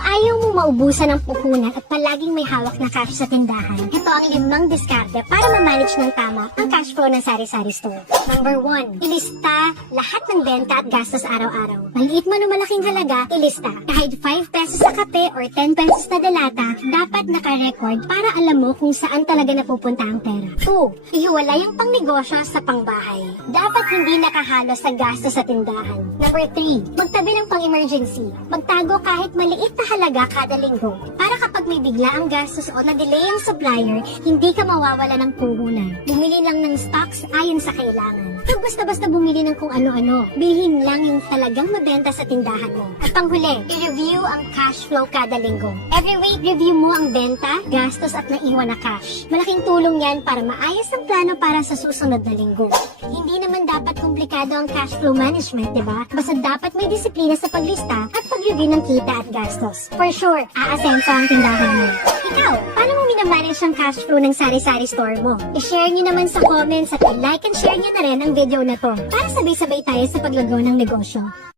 ayaw mo maubusan ng puhunan at palaging may hawak na cash sa tindahan, ito ang 5 diskarte para ma-manage ng tama ang cash flow ng sari-sari store. Number 1, ilista lahat ng benta at gastos araw-araw. Maliit man o malaking halaga, ilista. Kahit 5 pesos sa kape or 10 pesos na dalata, dapat naka-record para alam mo kung saan talaga napupunta ang pera. 2, ihiwalay ang pangnegosyo sa pangbahay. Dapat hindi nakahalo sa gastos sa tindahan. Number 3, magtabi ng pang-emergency. Magtago kahit maliit na halaga kada linggo. Para kapag may bigla ang gastos o na-delay ang supplier, hindi ka mawawala ng puhunan. Bumili lang ng stocks ayon sa kailangan. Huwag basta-basta bumili ng kung ano-ano. Bilhin lang yung talagang mabenta sa tindahan mo. At panghuli, i-review ang cash flow kada linggo. Every week, review mo ang benta, gastos at naiwan na cash. Malaking tulong yan para maayos ang plano para sa susunod na linggo. Hindi naman dapat komplikado ang cash flow management, diba? Basta dapat may disiplina sa paglista at pag-review ng kita at gastos. For sure, aasenso ang tindahan mo. Ikaw, paano mo minamanage ang cash flow ng sari-sari store mo? I-share nyo naman sa comments at i-like and share nyo na rin ang video na to para sabay-sabay tayo sa paglagawa ng negosyo.